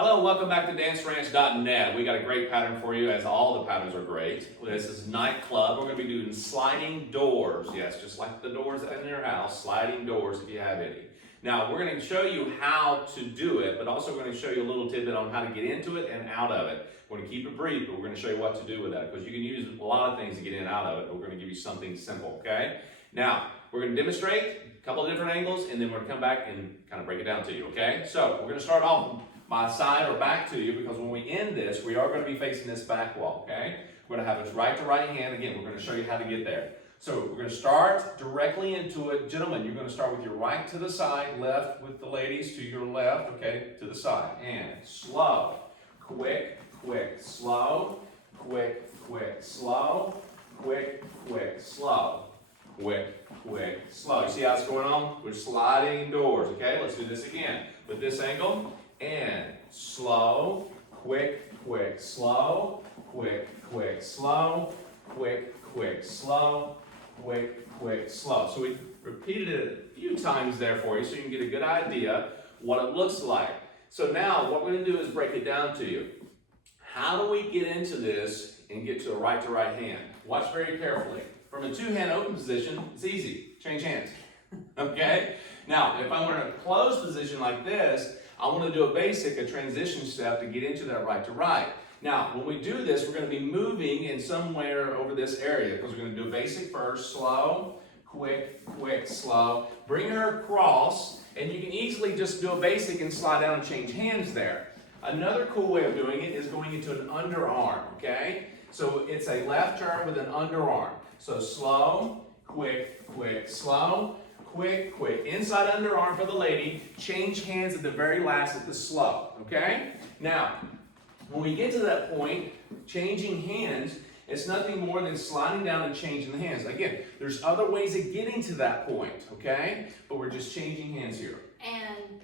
Hello, welcome back to danceranch.net. We got a great pattern for you, as all the patterns are great. This is Nightclub. We're going to be doing sliding doors. Yes, just like the doors in your house, sliding doors if you have any. Now, we're going to show you how to do it, but also we're going to show you a little tidbit on how to get into it and out of it. We're going to keep it brief, but we're going to show you what to do with that, because you can use a lot of things to get in and out of it, but we're going to give you something simple, okay? Now, we're going to demonstrate a couple of different angles, and then we're going to come back and kind of break it down to you, okay? So, we're going to start off my side or back to you, because when we end this, we are going to be facing this back wall, okay? We're going to have this right to right hand. Again, we're going to show you how to get there. So we're going to start directly into it. Gentlemen, you're going to start with your right to the side, left with the ladies to your left, okay, to the side. And slow, quick, quick, slow, quick, quick, slow, quick, quick, slow, quick, quick, slow. You see how it's going on? We're sliding doors, okay? Let's do this again with this angle. And slow, quick, quick, slow, quick, quick, slow, quick, quick, slow, quick, quick, slow. So we repeated it a few times there for you so you can get a good idea what it looks like. So now what we're going to do is break it down to you. How do we get into this and get to a right to right hand? Watch very carefully. From a two-hand open position, it's easy. Change hands. Okay? Now, if I'm in a closed position like this, I want to do a transition step to get into that right to right. Now, when we do this, we're going to be moving in somewhere over this area, because we're going to do a basic first, slow, quick, quick, slow. Bring her across, and you can easily just do a basic and slide down and change hands there. Another cool way of doing it is going into an underarm, okay? So it's a left turn with an underarm. So slow, quick, quick, slow. Quick, quick. Inside underarm for the lady. Change hands at the very last at the slow. Okay? Now, when we get to that point, changing hands, it's nothing more than sliding down and changing the hands. Again, there's other ways of getting to that point. Okay? But we're just changing hands here. And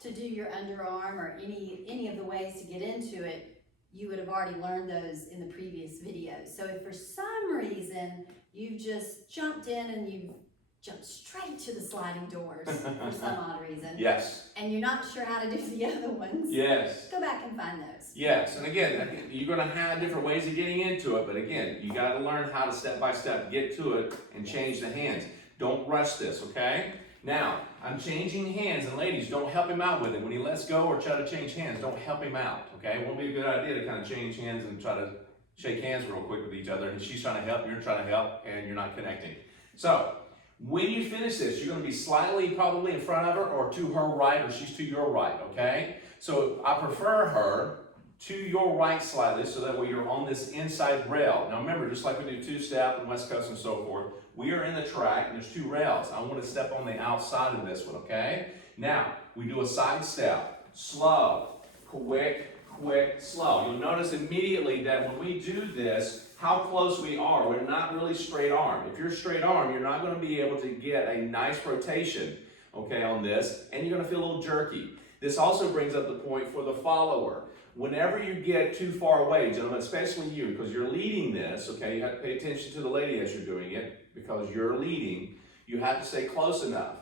to do your underarm or any of the ways to get into it, you would have already learned those in the previous videos. So if for some reason you've just jumped in and you've jump straight to the sliding doors for some odd reason. Yes. And you're not sure how to do the other ones. Yes. Go back and find those. Yes. And again, you're going to have different ways of getting into it, but again, you got to learn how to step by step get to it and change the hands. Don't rush this, okay? Now, I'm changing hands, and ladies, don't help him out with it. When he lets go or try to change hands, don't help him out, okay? It won't be a good idea to kind of change hands and try to shake hands real quick with each other, and she's trying to help, you're trying to help, and you're not connecting. So, when you finish this, you're going to be slightly probably in front of her or to her right, or she's to your right, okay? So I prefer her to your right slightly, so that way you're on this inside rail. Now remember, just like we do two-step and West Coast and so forth, we are in the track and there's two rails. I want to step on the outside of this one, okay? Now, we do a side step. Slow, quick, quick, slow. You'll notice immediately that when we do this, how close we are. We're not really straight arm. If you're straight arm, you're not going to be able to get a nice rotation, okay, on this, and you're going to feel a little jerky. This also brings up the point for the follower. Whenever you get too far away, gentlemen, especially you, because you're leading this, okay, you have to pay attention to the lady as you're doing it, because you're leading, you have to stay close enough.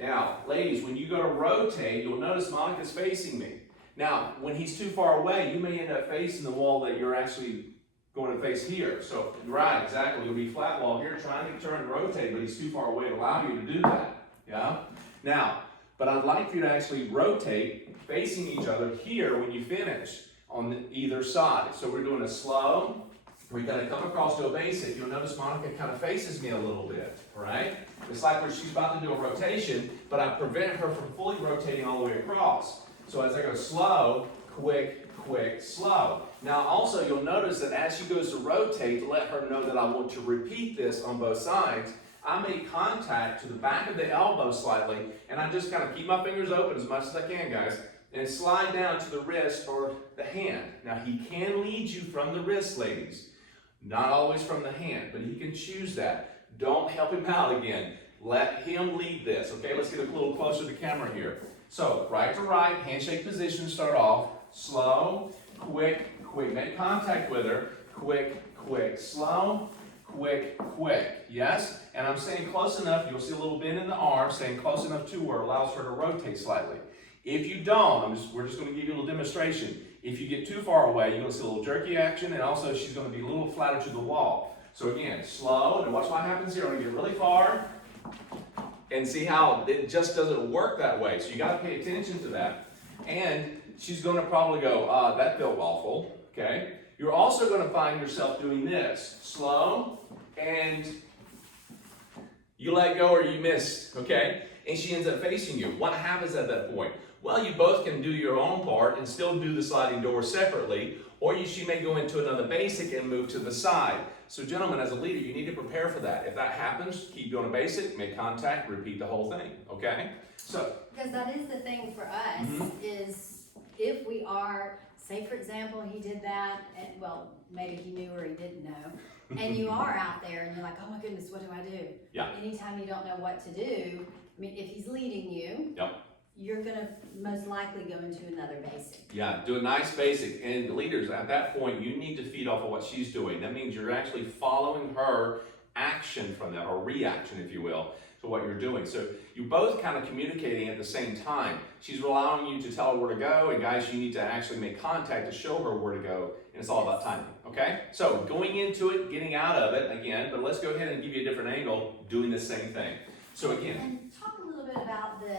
Now, ladies, when you go to rotate, you'll notice Monica's facing me. Now, when he's too far away, you may end up facing the wall that you're actually going to face here. So, right, exactly. You'll be flat wall here trying to turn and rotate, but he's too far away to allow you to do that. Yeah? Now, but I'd like for you to actually rotate facing each other here when you finish on either side. So we're doing a slow. We're going to come across to a basic. You'll notice Monica kind of faces me a little bit, right? It's like where she's about to do a rotation, but I prevent her from fully rotating all the way across. So as I go slow, quick, quick, slow. Now also you'll notice that as she goes to rotate, to let her know that I want to repeat this on both sides, I make contact to the back of the elbow slightly, and I just kind of keep my fingers open as much as I can, guys, and slide down to the wrist or the hand. Now he can lead you from the wrist, ladies. Not always from the hand, but he can choose that. Don't help him out again. Let him lead this, okay? Let's get a little closer to the camera here. So, right to right, handshake position, start off. Slow, quick, quick. Make contact with her. Quick, quick, slow, quick, quick. Yes? And I'm staying close enough. You'll see a little bend in the arm, staying close enough to where it allows her to rotate slightly. If you don't, we're just gonna give you a little demonstration. If you get too far away, you're gonna see a little jerky action, and also she's gonna be a little flatter to the wall. So again, slow, and watch what happens here. I'm gonna get really far, and see how it just doesn't work that way. So you gotta pay attention to that. And she's gonna probably go, that felt awful, okay? You're also gonna find yourself doing this. Slow, and you let go or you miss, okay? And she ends up facing you. What happens at that point? Well, you both can do your own part and still do the sliding door separately, or she may go into another basic and move to the side. So gentlemen, as a leader, you need to prepare for that. If that happens, keep doing a basic, make contact, repeat the whole thing, okay? So. Because that is the thing for us, is if we are, say for example, he did that, and well, maybe he knew or he didn't know, and you are out there and you're like, oh my goodness, what do I do? Yeah. Anytime you don't know what to do, I mean, if he's leading you, yep. you're gonna most likely go into another basic. Yeah, do a nice basic. And leaders, at that point, you need to feed off of what she's doing. That means you're actually following her action from that, or reaction, if you will, to what you're doing. So you're both kind of communicating at the same time. She's allowing you to tell her where to go, and guys, you need to actually make contact to show her where to go, and it's all about timing, okay? So going into it, getting out of it, again, but let's go ahead and give you a different angle, doing the same thing. So again. And talk a little bit about the,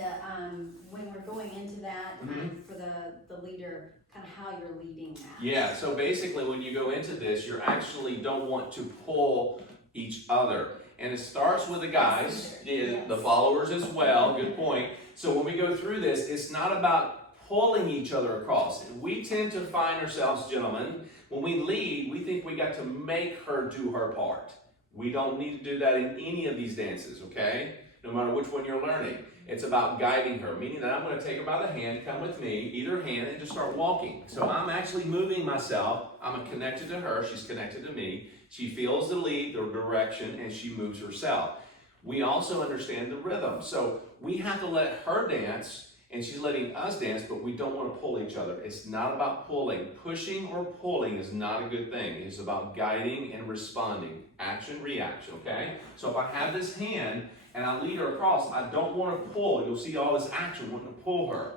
when we're going into that, for the leader, kind of how you're leading that. Yeah, so basically when you go into this, you actually don't want to pull each other. And it starts with the guys, the followers as well, good point. So when we go through this, it's not about pulling each other across. We tend to find ourselves, gentlemen, when we lead, we think we got to make her do her part. We don't need to do that in any of these dances, okay? No matter which one you're learning. It's about guiding her, meaning that I'm going to take her by the hand, come with me, either hand, and just start walking. So I'm actually moving myself. I'm connected to her. She's connected to me. She feels the lead, the direction, and she moves herself. We also understand the rhythm. So we have to let her dance, and she's letting us dance, but we don't want to pull each other. It's not about pulling. Pushing or pulling is not a good thing. It's about guiding and responding. Action, reaction, okay? So if I have this hand, and I lead her across, I don't want to pull. You'll see all this action wanting to pull her.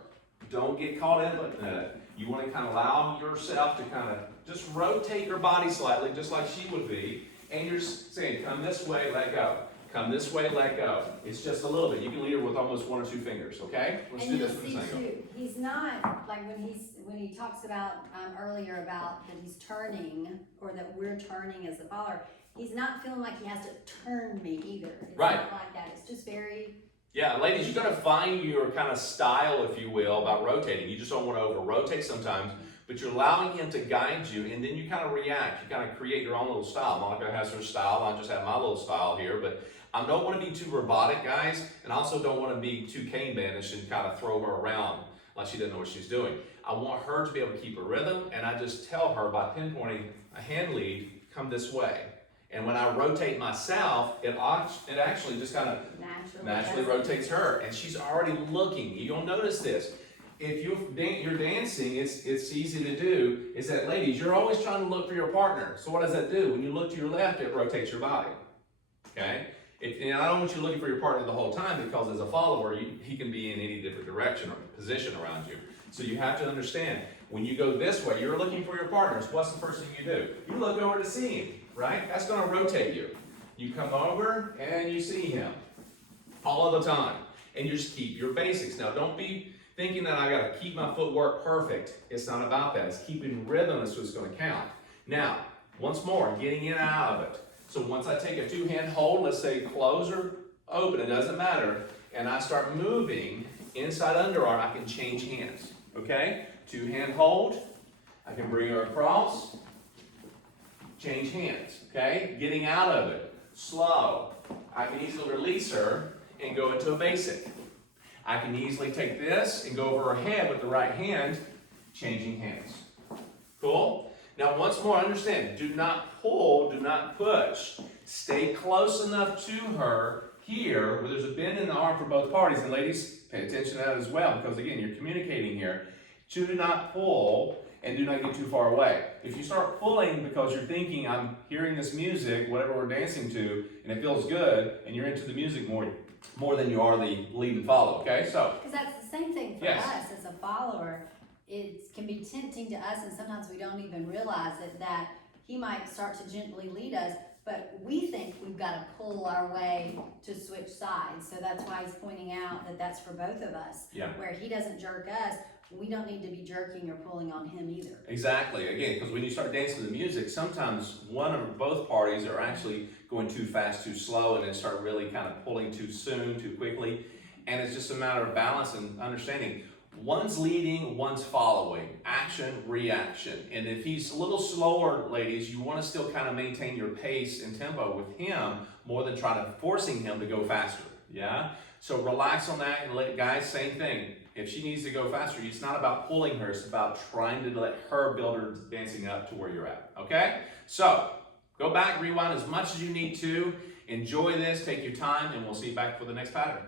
Don't get caught in it. You want to kind of allow yourself to kind of just rotate your body slightly, just like she would be, and you're saying, come this way, let go. Come this way, let go. It's just a little bit. You can lead her with almost 1 or 2 fingers, okay? Let's do this for a second. And you'll see too, he's not, like when he talks about earlier about that he's turning, or that we're turning as a follower, he's not feeling like he has to turn me either. It's right. Not like that. It's just very. Yeah, ladies, you got to find your kind of style, if you will, about rotating. You just don't want to over-rotate sometimes, but you're allowing him to guide you, and then you kind of react. You kind of create your own little style. Monica has her style. I just have my little style here, but I don't want to be too robotic, guys, and I also don't want to be too cane bandage and kind of throw her around like she doesn't know what she's doing. I want her to be able to keep a rhythm, and I just tell her by pinpointing a hand lead, come this way. And when I rotate myself, it actually just kind of naturally rotates her. And she's already looking. You'll notice this. If you're dancing, it's easy to do, is that, ladies, you're always trying to look for your partner. So what does that do? When you look to your left, it rotates your body. Okay? And I don't want you looking for your partner the whole time, because as a follower, he can be in any different direction or position around you. So you have to understand, when you go this way, you're looking for your partners. What's the first thing you do? You look over to see him. Right? That's going to rotate you. You come over and you see him all of the time. And you just keep your basics. Now, don't be thinking that I got to keep my footwork perfect. It's not about that. It's keeping rhythm is what's going to count. Now, once more, getting in and out of it. So once I take a 2-hand hold, let's say close or open, it doesn't matter, and I start moving inside underarm, I can change hands. Okay? 2-hand hold. I can bring her across. Change hands, okay? Getting out of it, slow. I can easily release her and go into a basic. I can easily take this and go over her head with the right hand, changing hands. Cool? Now once more, understand, do not pull, do not push. Stay close enough to her here, where there's a bend in the arm for both parties. And ladies, pay attention to that as well, because again, you're communicating here. Do not pull, and do not get too far away. If you start pulling because you're thinking, I'm hearing this music, whatever we're dancing to, and it feels good, and you're into the music more than you are the lead and follow, okay? So. Because that's the same thing for Yes. us as a follower. It can be tempting to us, and sometimes we don't even realize it, that he might start to gently lead us, but we think we've got to pull our way to switch sides. So that's why he's pointing out that that's for both of us. Yeah. Where he doesn't jerk us, we don't need to be jerking or pulling on him either. Exactly. Again, because when you start dancing to the music, sometimes one or both parties are actually going too fast, too slow, and then start really kind of pulling too soon, too quickly. And it's just a matter of balance and understanding. One's leading, one's following. Action, reaction. And if he's a little slower, ladies, you want to still kind of maintain your pace and tempo with him more than try to forcing him to go faster. Yeah? So relax on that, and guys, same thing. If she needs to go faster, it's not about pulling her, it's about trying to let her build her dancing up to where you're at. Okay? So go back, rewind as much as you need to. Enjoy this, take your time, and we'll see you back for the next pattern.